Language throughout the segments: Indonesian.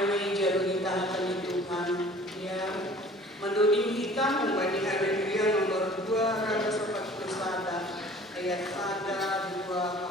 highway jalur ditahan di Tuhan yang menduding kita membanding haleluya nomor 241 ayat 1, 2,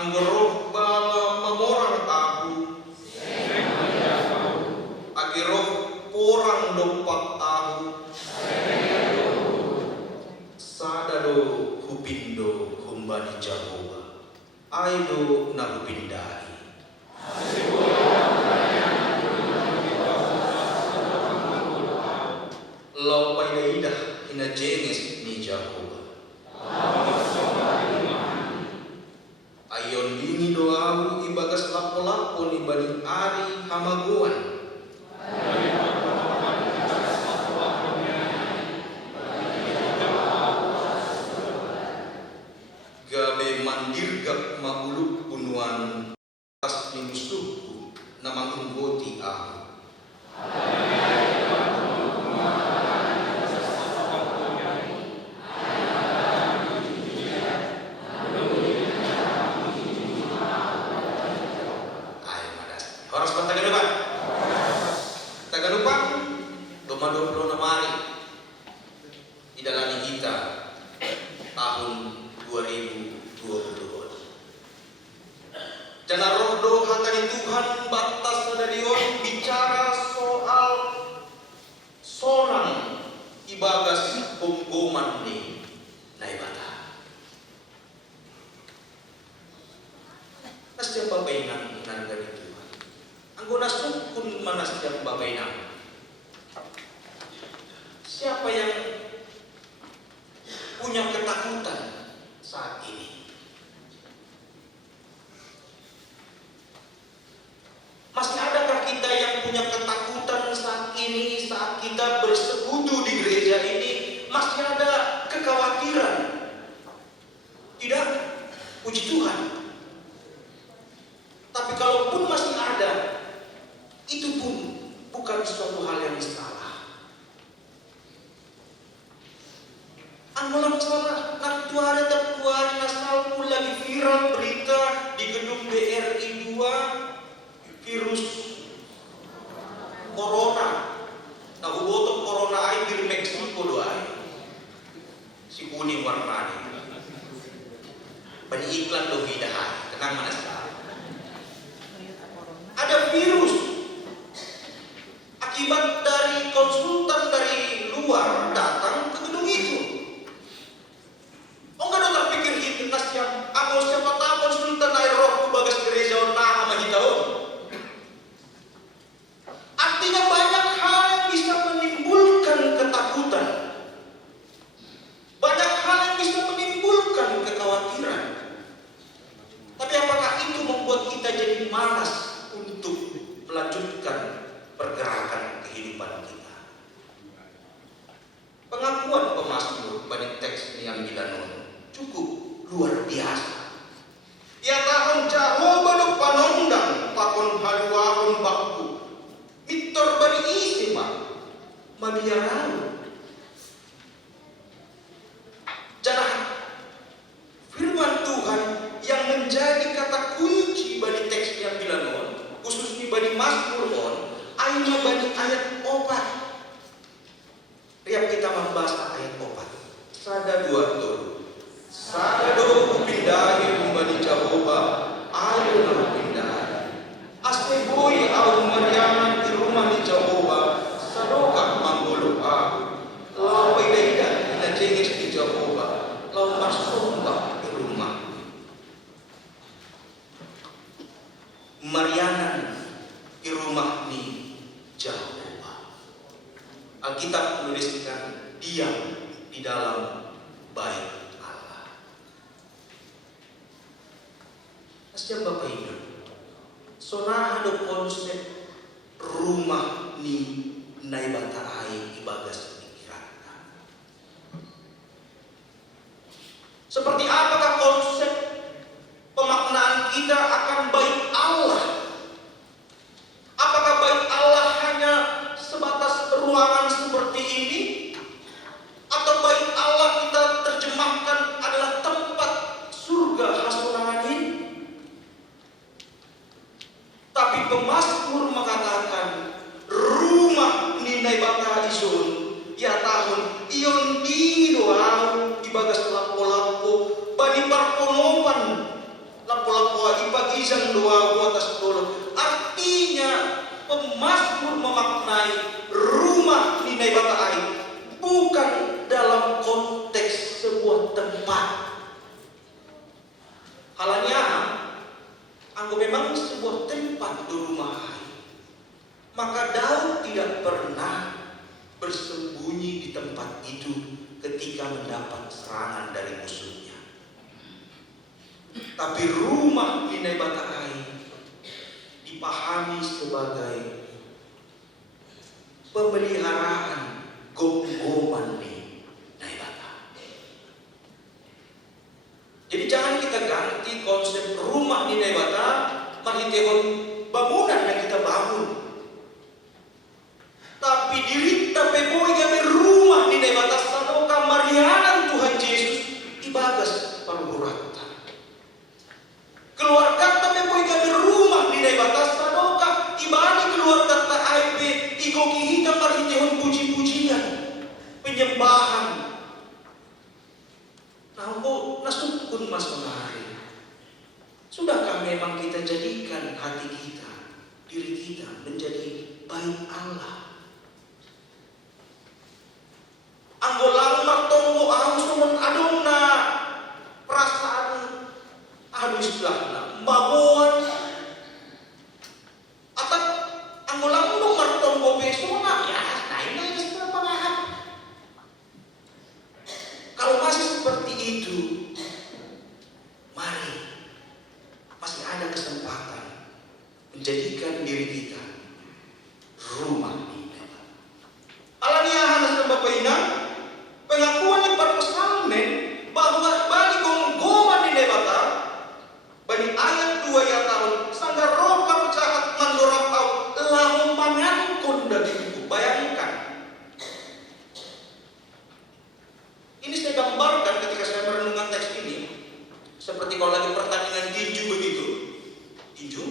Anggoroh bala mamorang aku, agiroh porang dopak aku, sadado hupindo humbani Jahoba, aido na hupindai. Lau paidaidah hina jenges ni Jahoba. Ayon dini doamu ibagas lapo-lapo ni bani ari hamaguan. Gabe mandirgak mauluk punuan tas ni musuhku namang humboti aku. Horas pa Tagalupang dumaduplo na mari idalani kita tahun 2022. Jana rohdo hatani Tuhan batas nadadion bicara soal sonang ibagas punggoman ni naibata. Nasya babainang inanggan itu. Anggona sukun mana setiap babainang. Siapa yang punya ketakutan saat ini? Masih adakah kita yang punya ketakutan saat ini, saat kita bersekutu di gereja ini? Masih ada kekhawatiran? Tidak, puji Tuhan. Tapi kalaupun masih ada, itu pun bukan suatu hal yang salah. Angolang salah, naktuare nasal pun lagi viral berita di gedung BRI 2 virus corona. Nah, hubotok corona ay di Mexico doa. Si kuning warnanya. Bani iklan do hidahan, tenang mana sekali. Ada virus akibat dari konsultan dari luar datang ke gedung itu. Oh enggak dokter pikir itu nasya aku siapa tahu konsultan dari rohku bagas gereja nah mahitau. Artinya banyak hal yang bisa menimbulkan ketakutan. Banyak hal yang bisa menimbulkan kekhawatiran. Tapi apakah itu membuat kita jadi malas untuk melanjutkan pergerakan kehidupan kita? Pengakuan pemazmur pada teks yang didanun cukup luar biasa. Ya tahun Jahoba do panondang pakon haluahon bakku mitor bani isima mabiarang. Jangan firman Tuhan yang menjadi kata kunci bani teks yang didanun khusus di bani mazmur on aina bani ayat opat. Tiap kita membahas ayat opat. Sada dua tur. Sada do pindahi umbani Jahoba, ayo na pindahi. Asne boy au Mariana di rumah ni Jahoba, sadoka manggolo aku. Lau paidaida ina jengis di Jahoba, lau marsumba di rumah. Mariana di rumah ni Jahoba. Alkitab menuliskan diam di dalam bait Allah. Nasya Bapak Ibu, sonah ada konsep rumah ni naibata ai ibagas pikiran. Seperti apakah konsep pemaknaan kita akan bait Allah? Apakah bait Allah hanya sebatas ruangan seperti ini? Atau bait Allah kita terjemahkan adalah tempat surga hasunangin? Tapi pemazmur mengatakan rumah ninai bata isun ya tahun ion di doa ibagas lapo-lapo bani wijang doa atas tolong. Artinya pemazmur memaknai rumah Ninai Bata Ai bukan dalam konteks sebuah tempat. Halanya, anggo memang sebuah tempat di rumah Ai, maka Daud tidak pernah bersembunyi di tempat itu ketika mendapat serangan dari musuhnya. Tapi rumah Ninai Bata Ai dipahami sebagai pemeliharaan gonggoman Ninai Bata. Jadi jangan kita ganti konsep rumah Ninai Bata menjadi bangunan yang kita bangun. Tapi diri tapi boy kami rumah Ninai Bata sanoka marianan Tuhan Yesus ibagas paruhurata. Keluarga tapi boy kami rumah Ninai Bata sanoka ibadi keluarga ta AIP igoki hita marhitehon puji-pujian penyembahan. Nampo nasukun mas menari. Sudahkah memang kita jadikan hati kita, diri kita menjadi bait Allah? Anggolang martonggo harus adona perasaan harus istilahna mabuan atau anggolang martonggo besona ya naik seberapa pangahap. Kalau masih seperti itu, mari masih ada kesempatan menjadikan diri kita rumah Ninai Bata. Alania hanas Bapak Inang pengakuan yang berpesanmen bahwa bagi gonggoman Ninai Bata bagi ayat 2 ya tahun sangga roh jahat mandorapau lahu mangankon dagingku. Bayangkan ini saya gambarkan ketika saya merenungkan teks ini seperti kalau lagi pertandingan tinju begitu. Tinju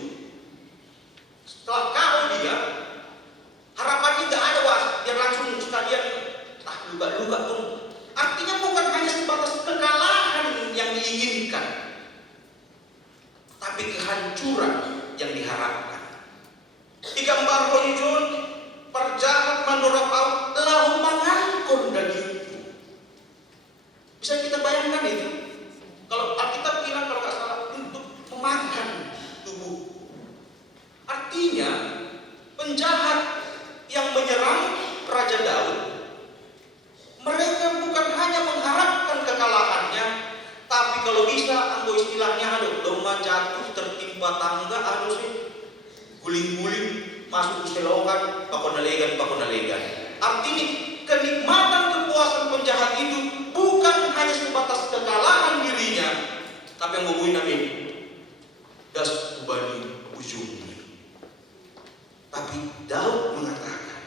setelah KO dia harapannya tidak ada wasit, dia langsung sekalian luka-luka pun. Artinya bukan hanya sebatas kekalahan yang diinginkan, tapi kehancuran yang diharapkan. Digambar konjun perjahat mandorapau lahu mangankon dagingku. Bisa kita bayangkan itu? Kalau Alkitab bilang kalau nggak salah untuk memakan tubuh. Artinya penjahat yang menyerang Raja Daud, mereka bukan hanya mengharapkan kekalahannya, tapi kalau bisa, anggo istilahnya domba jatuh tertimpa tangga, sih guling-guling masuk ke selokan, pakonalegan. Artinya kenikmatan kepuasan penjahat itu bukan hanya sebatas kekalahan dirinya, tapi yang ngomongin namin das ubani ujungnya. Tapi Daud mengatakan,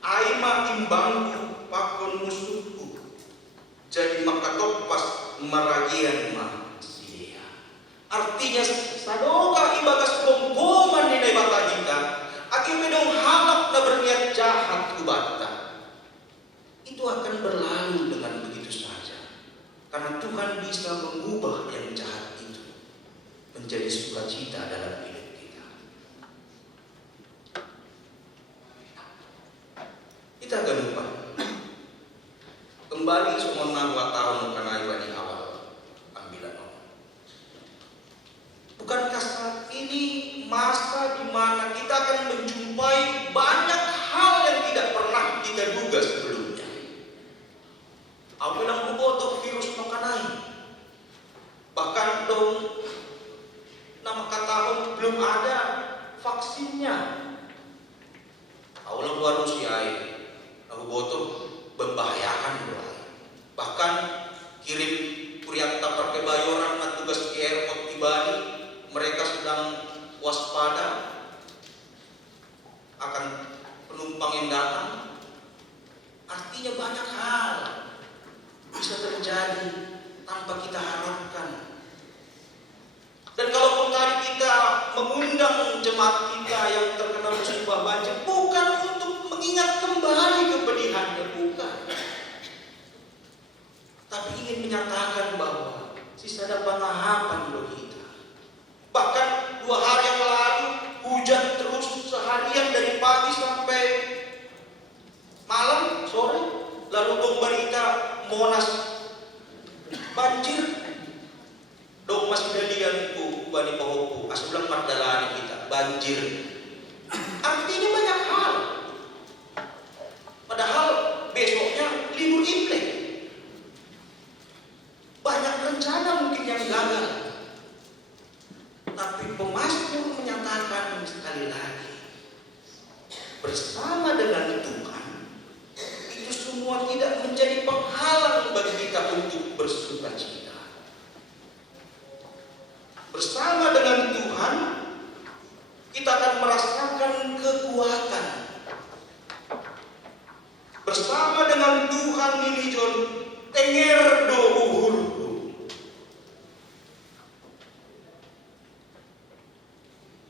Aima imbangku pakon musuhku, jadi maka topas meragian manusia. Artinya sadoka ibagas gonggoman Ninai Bata kita, akimedong halak na berniat jahat ku bata. Itu akan berlalu dengan begitu saja, karena Tuhan bisa mengubah yang jahat itu menjadi sukacita dalam hidup kita. Kita agak lupa kembali semua 2 tahun karena ibadi awal ambilan Allah. Bukankah saat ini masa di mana kita akan menjumpai banyak hal yang tidak pernah kita duga sebelumnya? Aku bilang bukoh virus makanai, bahkan dong nama kata belum ada vaksinnya. Allah luar Rusia aku botoh membahayakan doa. Bahkan kirim Purianta pakai bayoran na tugas ke airport di Bali, mereka sedang waspada akan penumpang yang datang. Artinya banyak hal bisa terjadi tanpa kita harapkan. Dan kalaupun tadi kita mengundang jemaat kita yang terkena musibah banjir, bukan untuk mengingat kembali kepedihannya, bukan. Tapi ingin menyatakan bahwa sisa ada pangahapan lo kita. Bahkan 2 hari yang lalu hujan terus seharian dari pagi sampai malam, sore. Lalu dong berita Monas banjir. Dong masih dalian ku bani pahopu, asulang mardalani kita banjir. Artinya banyak hal. Padahal besoknya libur Imlek. Banyak rencana mungkin yang gagal. Tapi pemazmur menyatakan sekali lagi, bersama dengan Tuhan, itu semua tidak menjadi penghalang bagi kita untuk bersukacita. Bersama dengan Tuhan, kita akan merasakan kekuatan. Bersama dengan Tuhan ini John tenger do uhurku.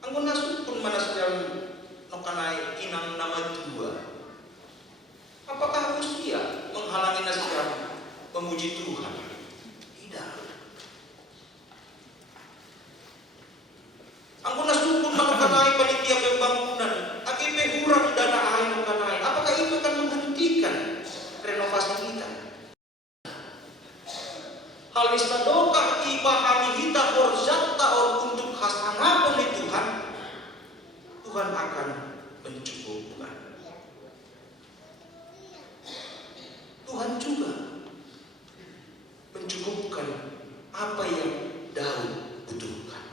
Anggun nasuk pun mana sedang nokanai inang nama dua. Apakah usia menghalangi nasihat memuji Tuhan? Tidak. Anggun nasuk pun nokanai panitia pembangunan. AGP hurang dana air nokanai. Apakah itu akan menghentikan renovasi kita? Hal istadokah ibahami kita horjatta untuk hasanah oleh Tuhan, Tuhan akan mencukupkan. Tuhan juga mencukupkan apa yang Daud butuhkan.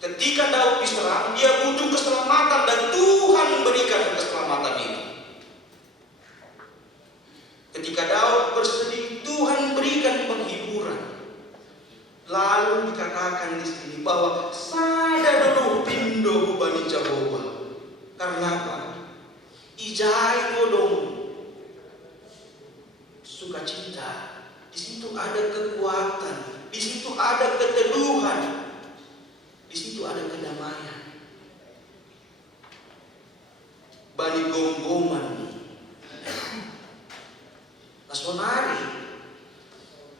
Ketika Daud diserang, dia butuh keselamatan dan Tuhan berikan keselamatan itu. Ketika Daud bersedih, Tuhan berikan penghiburan. Lalu dikatakan di sini bahwa sada dulu pindo bani Jehovah. Karena apa? Ijai dong sukacita. Di situ ada kekuatan, di situ ada keteduhan, di situ ada kedamaian. Bani gonggoman Nasonari.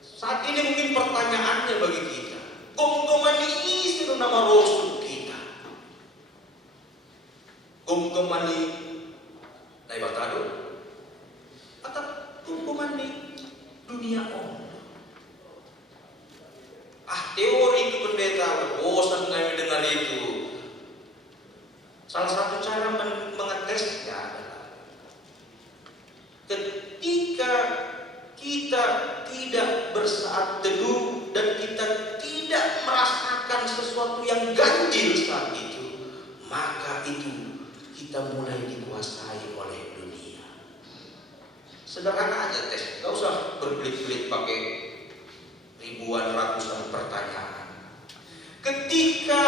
Saat ini mungkin pertanyaannya bagi kita, gonggoman ini sudah nama rasul kita. Gonggoman ini Naibatado atau gonggoman ini dunia om. Teori itu pendeta, bosan kami dengar itu. Salah satu cara mengetesnya adalah ketika kita tidak bersaat teduh dan kita tidak merasakan sesuatu yang ganjil saat itu, maka itu kita mulai dikuasai oleh dunia. Sederhana aja tes, gak usah berbelit-belit pakai ribuan ratusan pertanyaan. Ketika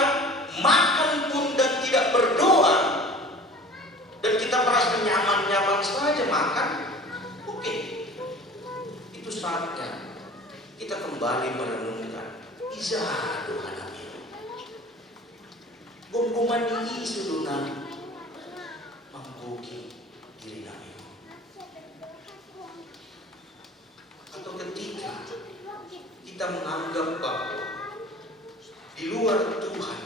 makan pun dan tidak berdoa dan kita merasa nyaman-nyaman saja makan, oke. Itu saatnya kita kembali merenungkan izah Tuhan Amin. Gonggoman ini sudah mangkoki diri kami. Atau ketika kita menganggap bahwa di luar Tuhan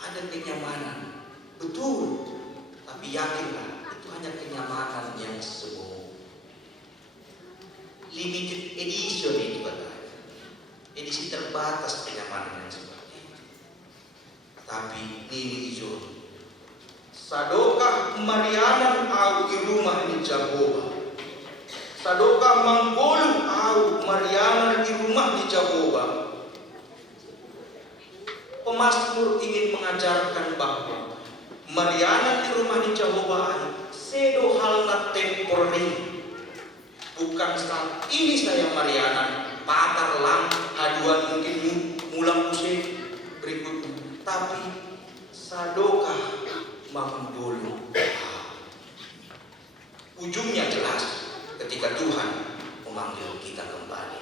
ada kenyamanan, betul, tapi yakinlah itu hanya kenyamanan yang semu. Limited edition itu katanya, edisi terbatas kenyamanan yang seperti itu. Tapi ini hijau, sadokah Marianan au di rumah ni Jehovah, sadokah manggolu au Marianan di rumah ni Jehovah. Pemazmur ingin mengajarkan bahwa Marianan di rumah ni Jehovah sedo halna temporary. Bukan saat ini saya Marianan patar lang haduan mungkin mulang musik berikutnya, tapi sadokah manggolu. Ujungnya jelas ketika Tuhan memanggil kita kembali.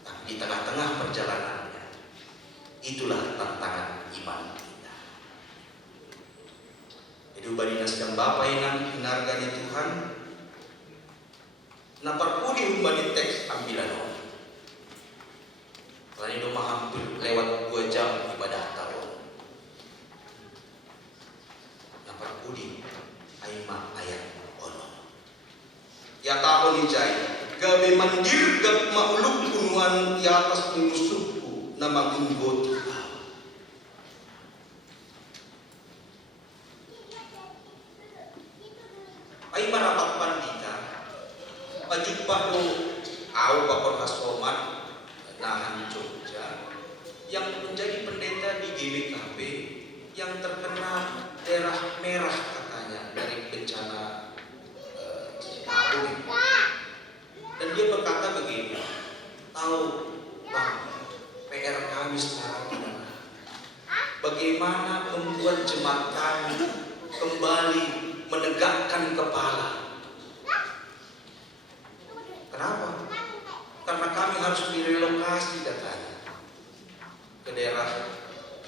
Tapi di tengah-tengah perjalanannya, itulah tantangan iman kita. Jadi bagi nasdam Bapa yang hinarganya Tuhan, naparpuli humbani teks ambilan. Yabe mandirgak mauluk kunuan di atas musuhku nama inggoti. Ay marapat pandita, pajumpa ko au bakor hasoman nahan Jogja yang menjadi pendeta di GBKB yang terkena daerah merah katanya dari bencana Sinabung. Dan dia berkata begini, tahu Bang, PR kami sekarang adalah bagaimana membuat jemaat kami kembali menegakkan kepala. Kenapa? Karena kami harus direlokasi katanya ke daerah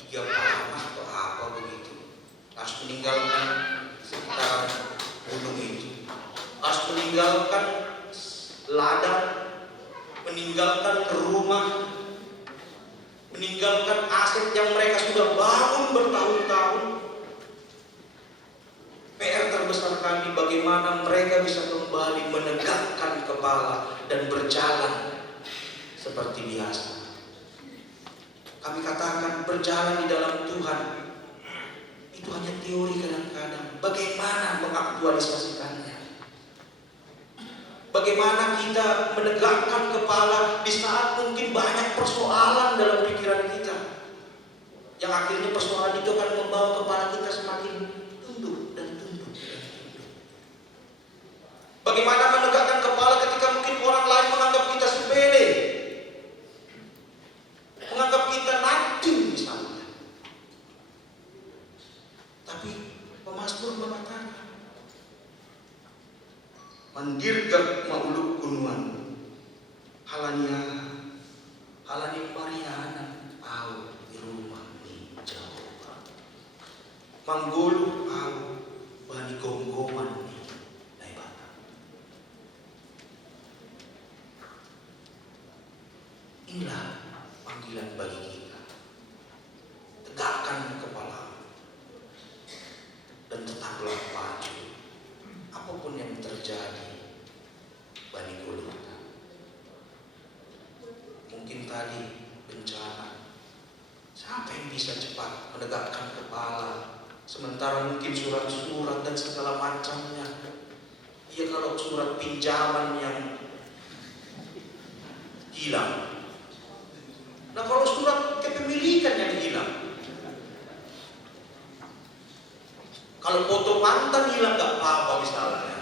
3 Palma atau apa begitu. Harus meninggalkan sekitaran gunung itu. Harus meninggalkan ladang, meninggalkan rumah, meninggalkan aset yang mereka sudah bangun bertahun-tahun. PR terbesar kami bagaimana mereka bisa kembali menegakkan kepala dan berjalan seperti biasa. Kami katakan berjalan di dalam Tuhan itu hanya teori kadang-kadang. Bagaimana mengaktualisasikannya? Bagaimana kita menegakkan kepala di saat mungkin banyak persoalan dalam pikiran kita, yang akhirnya persoalan itu akan membawa kepala kita semakin tunduk dan tunduk. Bagaimana menegakkan kepala ketika mungkin orang lain menganggap kita sepele, menganggap kita nothing misalnya. Tapi pemazmur mengatakan mandirgak mauluk kunuan halania halani mariana au di rumah ni jauh manggulu au bani gonggongan ni naibata. Inilah panggilan bagi kita, tegakkan kepala dan tetaplah maju apapun yang terjadi. Bani Golgota. Mungkin tadi bencana, siapa yang bisa cepat menegakkan kepala sementara mungkin surat-surat dan segala macamnya. Ya kalau surat pinjaman yang hilang, nah kalau surat kepemilikan yang hilang, kalau foto mantan hilang gak apa-apa misalnya,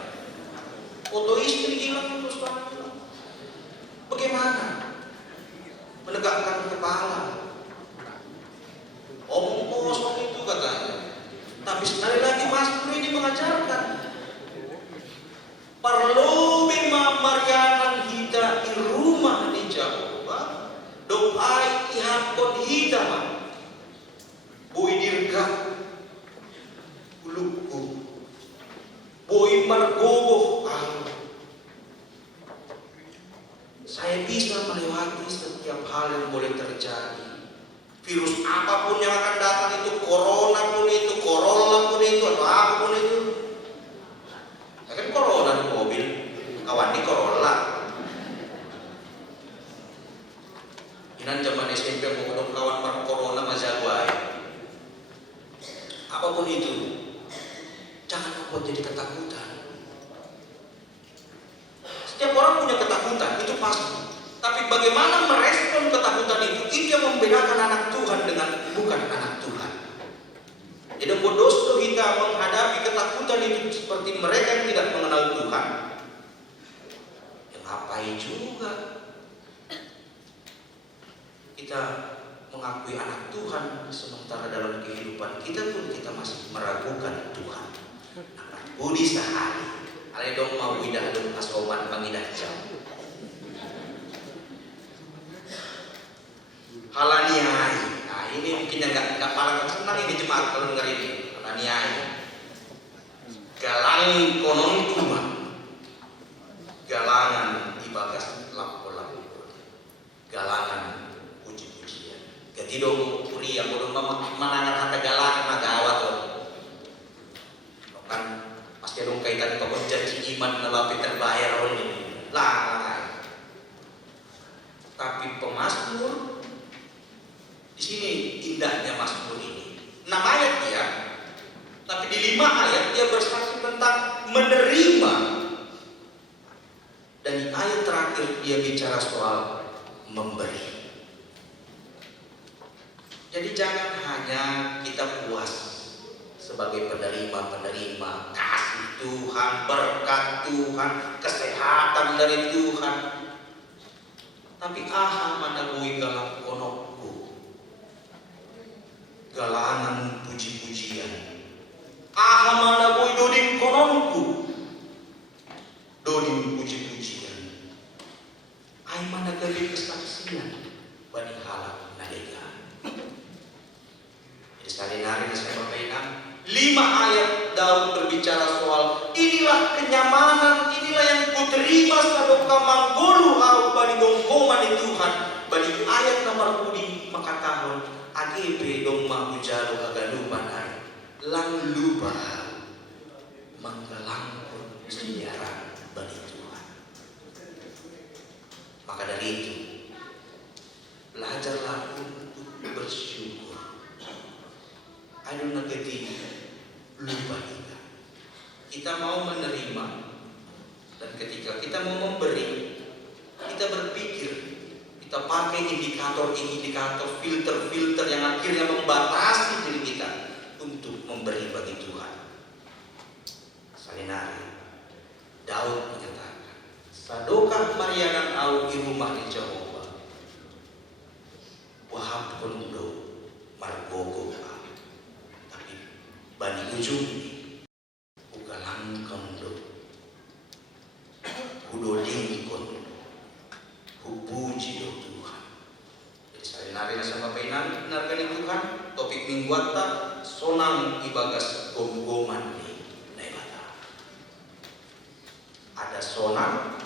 foto istri hilang terus hilang. Bagaimana menegakkan kepala? Omong kosong itu katanya. Tapi sekali lagi Mazmur ini mengajarkan perlu bima marianan hita di rumah di Jawa doai ihakon hita boi dirga ulukku boi margoboh. Saya bisa melewati setiap hal yang boleh terjadi. Virus apapun yang akan datang itu, corona pun itu, corolla pun itu, atau apapun itu. Ya kan corona di mobil, kawan di corolla. Inan zaman SMP mau ketemu kawan par corona mazaguai. Apapun itu, jangan membuat jadi ketakutan. Setiap orang punya ketakutan, itu pasti. Tapi bagaimana merespon ketakutan itu yang membedakan anak Tuhan dengan bukan anak Tuhan. Jadi bodoh kita menghadapi ketakutan itu seperti mereka yang tidak mengenal Tuhan. Ya ngapain juga kita mengakui anak Tuhan sementara dalam kehidupan kita pun kita masih meragukan Tuhan. Anak budi sehari. Ale dong mau idah dong asoman pangidah jauh. Halaniai. Nah ini mungkin yang nggak malah senang ini jemaat kalau dengar ini. Halaniai. Galang konon kuma. Galangan di bagas lapo-lapo. Galangan puji-pujian. Jadi dong puri yang belum menangan harta galangan magawat tuh. Kan pasti dong kaitan pokok janji iman nelapi terbayar oleh lah. sini indahnya Mazmur ini. 6 ayat ya, tapi di 5 ayat dia bersaksi tentang menerima. Dan di ayat terakhir dia bicara soal memberi. Jadi jangan hanya kita puas sebagai penerima-penerima kasih Tuhan, berkat Tuhan, kesehatan dari Tuhan. Tapi aha managui galang konokku, galanan puji-pujian. Aha managui doding kononku, doding puji-pujian. Ay managabi kesaksian bani halak nadega. Jadi sekali hari saya berkaitan 5 ayat Daud berbicara soal inilah kenyamanan, inilah yang kuterima sadoka manggolu au bani gonggoman di Tuhan. Bani ayat nomor pudi maka tahun AGP dong mahujalo agaluman ay lang lupa manggalangkun sejarah bani Tuhan. Maka dari itu belajarlah untuk bersyukur. Ayo nagati lupa kita mau menerima, dan ketika kita mau memberi, kita berpikir, kita pakai indikator-indikator, filter-filter yang akhirnya membatasi diri kita untuk memberi bagi Tuhan. Salinari Daud menyatakan, sadokah marianan au di rumah di Jehovah, wahab kondo margogo, tapi bani ujung ini ugalang kondo, hudoding kondo, hupuji do Tuhan. Jadi salinari nasa mapainan nargani Tuhan. Topik minggu atta sonang ibagas gomgoman ni naibata. Ada sonang,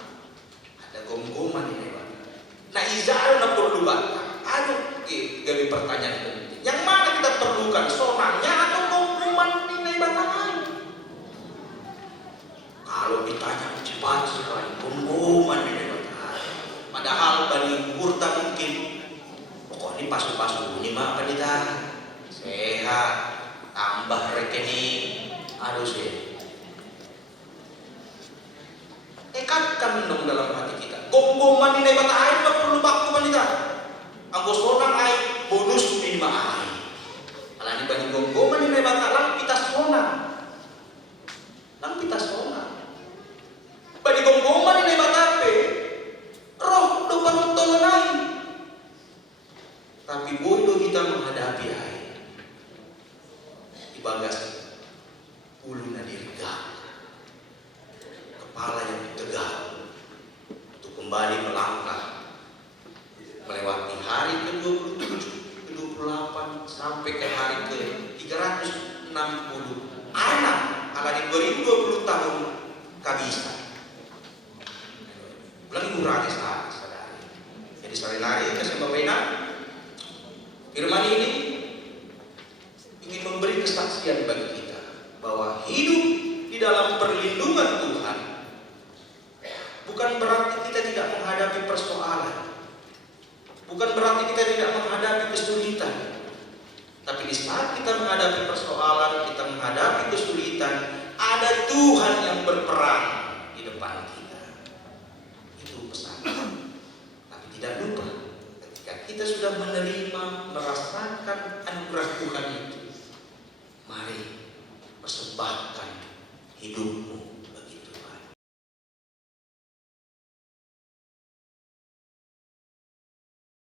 ada gomgoman ni naibata. Nah izal na perlu bata. Aduh, gawe pertanyaan penting. Yang mana kita perlukan, sonangnya atau gomgoman ni naibata? Kalau ditanya cepat sekali, gomgoman ni naibata. Padahal bani hurta mungkin pokoknya pasu-pasu ini mah pendeta sehat, tambah rekening, harus ya. Tekatkan dong dalam hati kita. Gonggoman ini bata air nggak perlu baku pendeta. Anggo sonang air bonus ini mah air. Kalau ini bani gonggoman ini bata lang kita sonang, lang kita sonang. Bani gonggoman ini bata pe roh do panutolong air. Tapi bodoh kita menghadapi air. Ibagas ulu nadirga, kepala yang tegak untuk kembali melangkah melewati hari ke-27, ke-28 sampai ke hari ke-360 anak ala di 2020 tahun kabisa. Ulangi kurangi saudara. Jadi saudari kasih bapak firman ini ingin memberi kesaksian bagi kita bahwa hidup di dalam perlindungan Tuhan bukan berarti kita tidak menghadapi persoalan, bukan berarti kita tidak menghadapi kesulitan. Tapi di saat kita menghadapi persoalan, kita menghadapi kesulitan, ada Tuhan yang berperang di depan kita. Itu pesan. Tapi tidak lupa, kita sudah menerima, merasakan anugerah Tuhan itu, mari persembahkan hidupmu